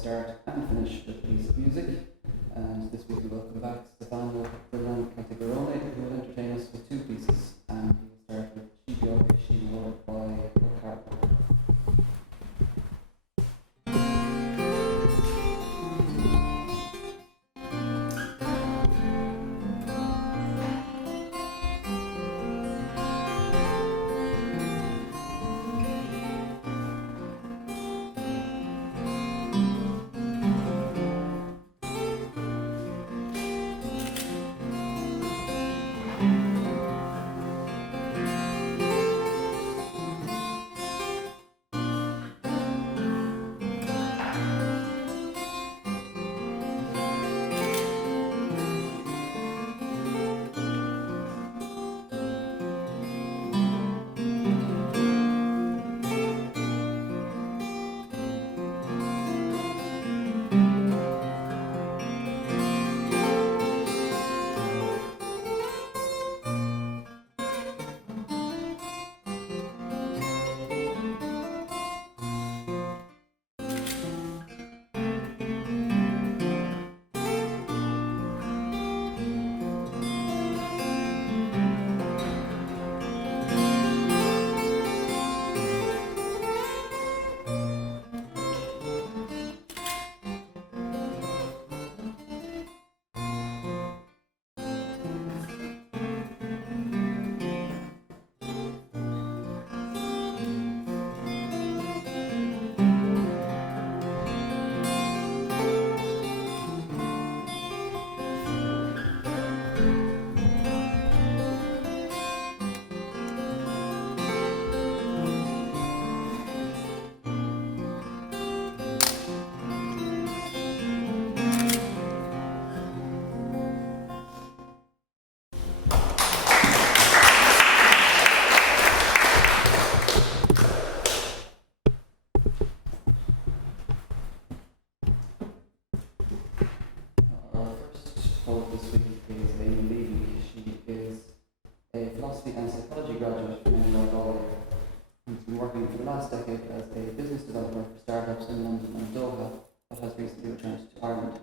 start and finish with a piece of music. And this week we welcome back Stefano Cantigarone, who will entertain us with two pieces. And we will start with Shibio Shimo by Carey. This week is Aimee Levey. She is a philosophy and psychology graduate from U.S.A. She's been working for the last decade as a business developer for startups in London and Doha, but has recently returned to Ireland.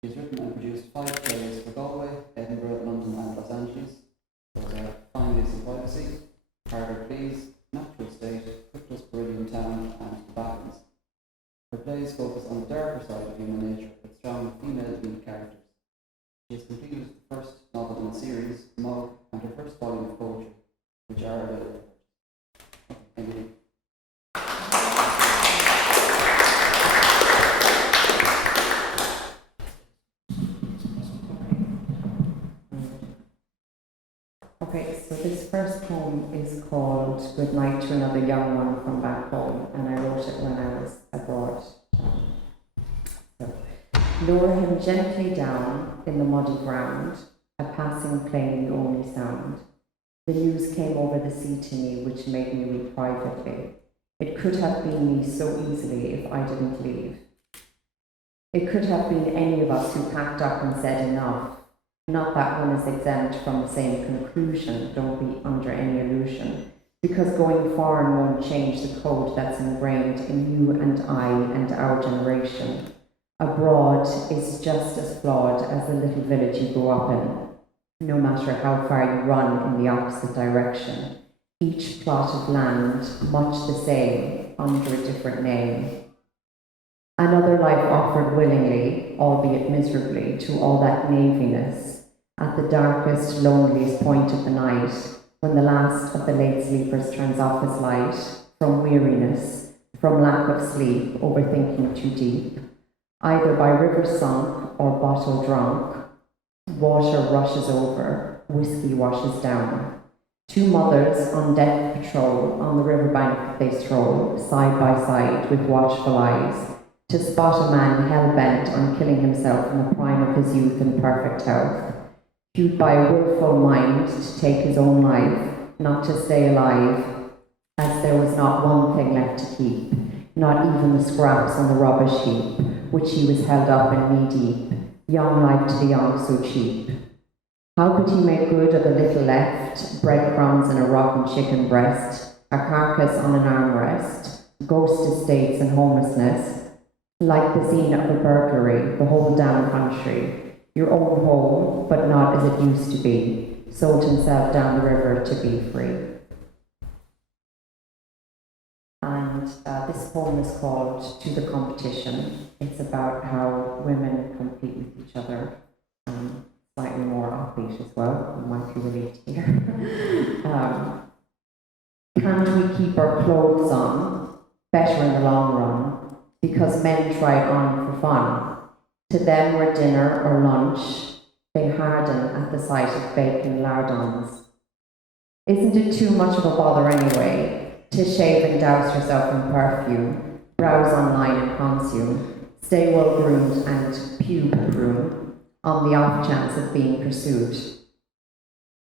She has written and produced 5 plays for Galway, Edinburgh, London and Los Angeles. Those are Findings in Privacy, Harder Please, Natural State, Quickness Peruvian Town and The Battles. Her plays focus on the darker side of human nature with strong female lead characters. She has completed the first novel in the series, Mug, and her first volume of poetry, which are available. Thank you. Okay, so this first poem is called Good Night to Another Young One from Back Home, and I wrote it when I was abroad. Lower him gently down in the muddy ground, a passing plane the only sound. The news came over the sea to me, which made me weep privately. It could have been me so easily if I didn't leave. It could have been any of us who packed up and said enough. Not that one is exempt from the same conclusion, don't be under any illusion, because going foreign won't change the code that's ingrained in you and I and our generation. Abroad is just as flawed as the little village you grew up in, no matter how far you run in the opposite direction. Each plot of land, much the same, under a different name. Another life offered willingly, albeit miserably, to all that naviness, at the darkest, loneliest point of the night, when the last of the late sleepers turns off his light, from weariness, from lack of sleep, overthinking too deep. Either by river sunk or bottle drunk, water rushes over, whiskey washes down. 2 mothers on death patrol on the riverbank they stroll, side by side with watchful eyes, to spot a man hell-bent on killing himself in the prime of his youth and perfect health, cued by a willful mind to take his own life, not to stay alive, as there was not one thing left to keep, not even the scraps on the rubbish heap, which he was held up in knee-deep, young life to the young so cheap. How could he make good of the little left, breadcrumbs and a rotten chicken breast, a carcass on an armrest, ghost estates and homelessness, like the scene of a burglary, the whole damn country. Your own home, but not as it used to be. Sold himself down the river to be free. And this poem is called To the Competition. It's about how women compete with each other. Slightly more upbeat as well, you might be relieved to hear. Can't we keep our clothes on? Better in the long run, because men try it on for fun. To them we're dinner or lunch, they harden at the sight of bacon lardons. Isn't it too much of a bother anyway, to shave and douse yourself in perfume, browse online and consume, stay well groomed and pube prune, on the off chance of being pursued?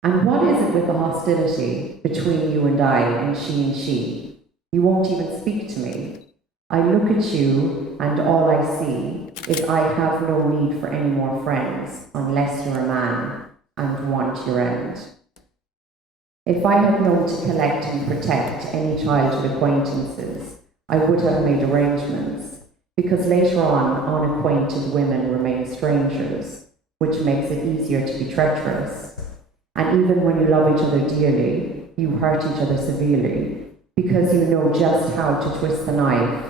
And what is it with the hostility between you and I and she? You won't even speak to me. I look at you and all I see is I have no need for any more friends unless you're a man and want your end. If I had known to collect and protect any childhood acquaintances, I would have made arrangements, because later on, unacquainted women remain strangers, which makes it easier to be treacherous. And even when you love each other dearly, you hurt each other severely, because you know just how to twist the knife.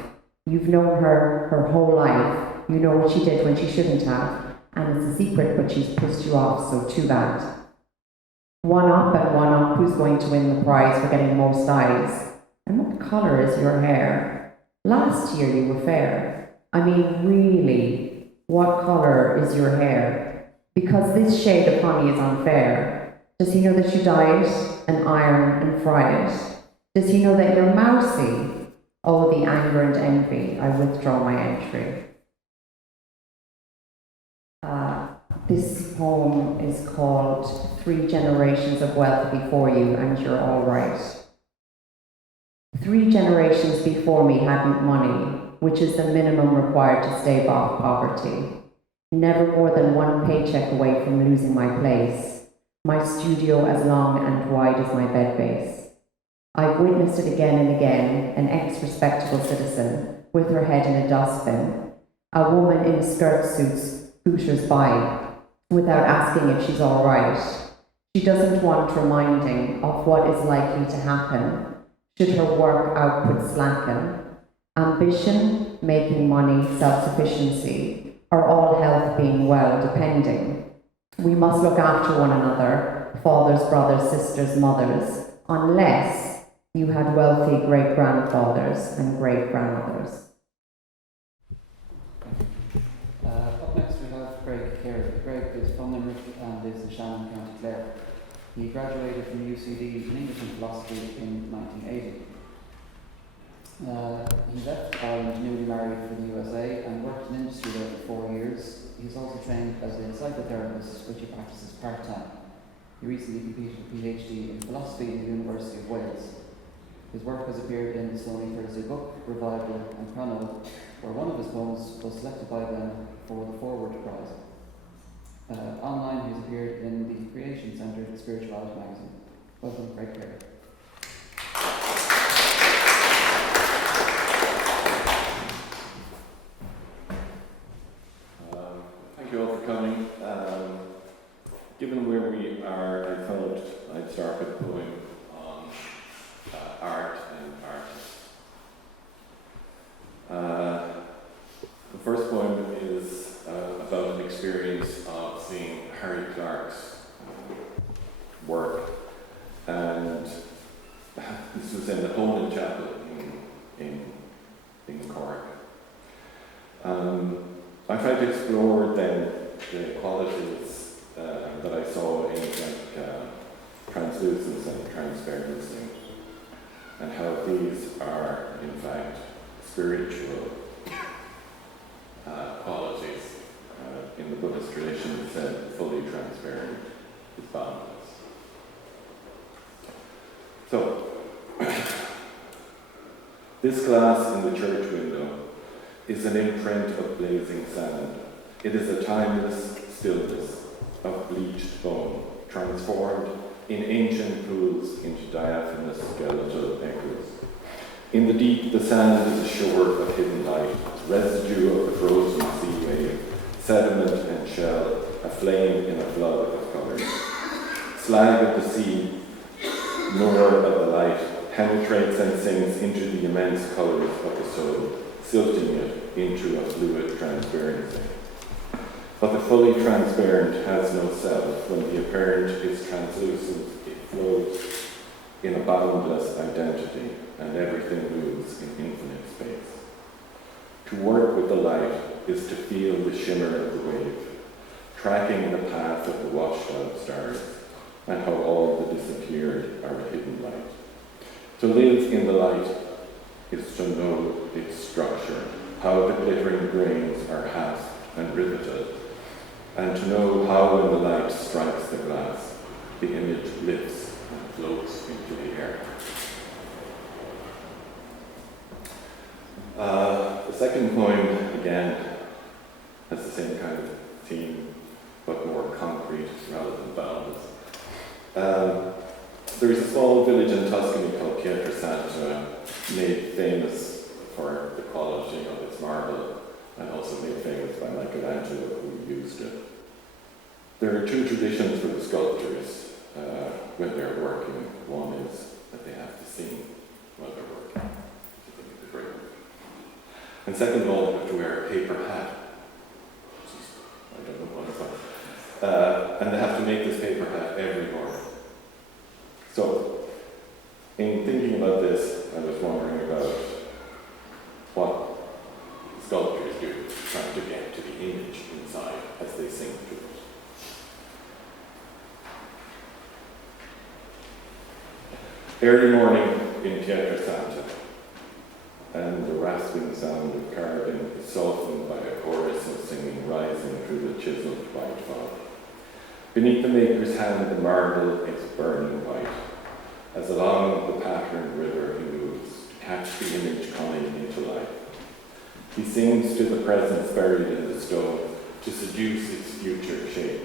You've known her whole life. You know what she did when she shouldn't have, and it's a secret, but she's pissed you off, so too bad. One up, who's going to win the prize for getting most eyes? And what colour is your hair? Last year you were fair. I mean, really, what colour is your hair? Because this shade of honey is unfair. Does he know that you dye it and iron and fry it? Does he know that you're mousy? Oh, the anger and envy, I withdraw my entry. This poem is called 3 Generations of Wealth Before You and You're All Right. 3 generations before me hadn't money, which is the minimum required to stave off poverty. Never more than 1 paycheck away from losing my place, my studio as long and wide as my bed base. I've witnessed it again and again, an ex-respectable citizen, with her head in a dustbin, a woman in skirt suits hooters by, without asking if she's all right. She doesn't want reminding of what is likely to happen should her work output slacken. Ambition, making money, self-sufficiency, are all health being well depending. We must look after one another, fathers, brothers, sisters, mothers, unless you had wealthy great-grandfathers and great-grandmothers. Up next we have Carey. Greg is from Limerick and is a Shannon Co Clare. He graduated from U.S.A in English and philosophy in 1980. He left Ireland newly married for the U.S.A. and worked in industry there for 4 years. He's also trained as a psychotherapist, which he practices part-time. He recently completed a PhD in philosophy in the University of Wales. His work has appeared in the Stony Thursday Book, Revival and Crannog, where one of his poems was selected by them for the Forward Prize. Online, he's appeared in the Creation-centred Spirituality magazine. Welcome, Greg Carey. Thank you all for coming. Given where we are, I thought I'd start with a poem on art and artists. The first poem is about an experience of seeing Harry Clarke's work, and this was in the Honan Chapel in Cork. I tried to explore then the qualities that I saw in translucence and transparency, and how these are in fact spiritual qualities. In the Buddhist tradition, it said fully transparent is boundless. So, this glass in the church window is an imprint of blazing sand. It is a timeless stillness of bleached bone, transformed in ancient pools into diaphanous skeletal echoes. In the deep, the sand is a shore of hidden light, residue of the frozen sea wave, sediment and shell, aflame in a flood of colours. Slag of the sea, nor of the light, penetrates and sinks into the immense colours of the soul, silting it into a fluid transparency. But the fully transparent has no self. When the apparent is translucent, it flows in a boundless identity, and everything moves in infinite space. To work with the light is to feel the shimmer of the wave, tracking the path of the washed out stars, and how all the disappeared are a hidden light. To live in the light is to know its structure, how the glittering grains are hasped and riveted, and to know how when the light strikes the glass, the image lifts and floats into the air. The second poem, again, has the same kind of theme, but more concrete rather than boundless. There is a small village in Tuscany called Pietrasanta, made famous for the quality of its marble, and also made famous by Michelangelo, who used it. There are two traditions for the sculptors when they're working. One is that they have to sing while they're working, which I think is a great one. And second of all, they have to wear a paper hat. I don't know what it's and they have to make this paper hat every morning. So, in thinking about this, I was wondering about what sculptors do, trying to get to the image inside as they sing to it. Early morning in Pietrasanta, and the rasping sound of carving is softened by a chorus of singing rising through the chiseled white fog. Beneath the maker's hand, the marble is burning white. As along the patterned river he moves to catch the image coming into life. He sings to the presence buried in the stone to seduce its future shape.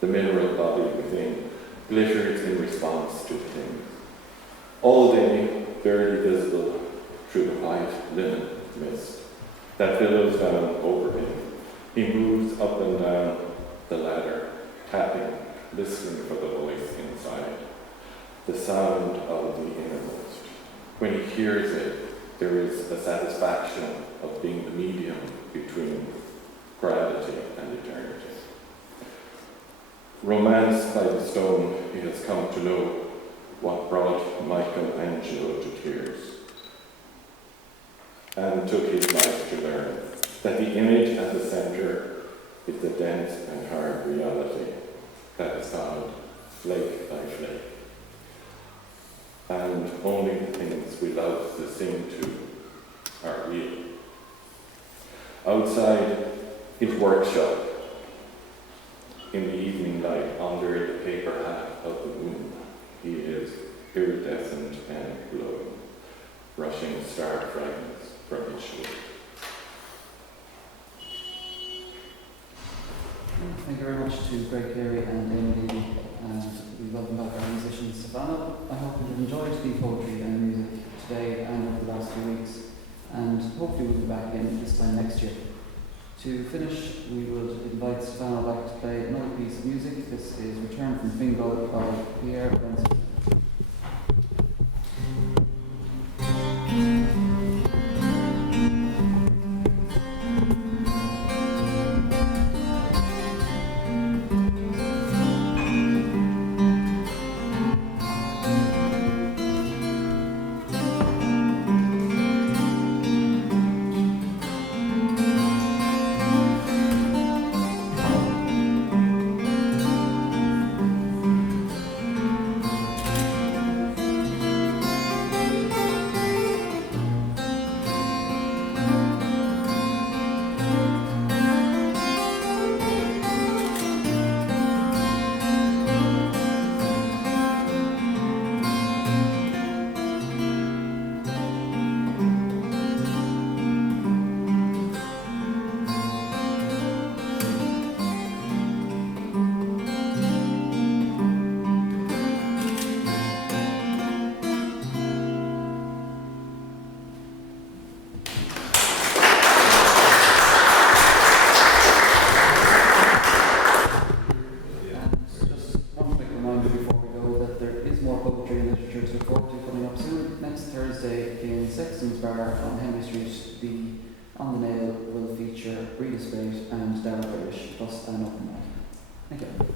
The mineral body within glitters in response to things. All day, barely visible through the white linen mist that billows down over him. He moves up and down the ladder, tapping, listening for the voice inside, the sound of the innermost. When he hears it, there is a satisfaction of being the medium between gravity and eternity. Romanced by the stone, he has come to know what brought Michelangelo to tears, and took his life to learn that the image at the center is the dense and hard reality that is found flake by flake. And only the things we love to sing to are real. Outside his workshop, in the evening light, under the paper hat of the moon, he is iridescent and glowing, brushing star fragments from his shoulder. Thank you very much to Greg Carey and Aimee, and we welcome back our musician Savannah. I hope you've enjoyed the poetry and music today and over the last few weeks, and hopefully we'll be back in this time next year. To finish, we will invite Savannah back to play another piece of music. This is Return from Fingal by Pierre Benson. execute the On the Nail will feature Rita Spade and Darrell Irish, plus an open mic. Thank you.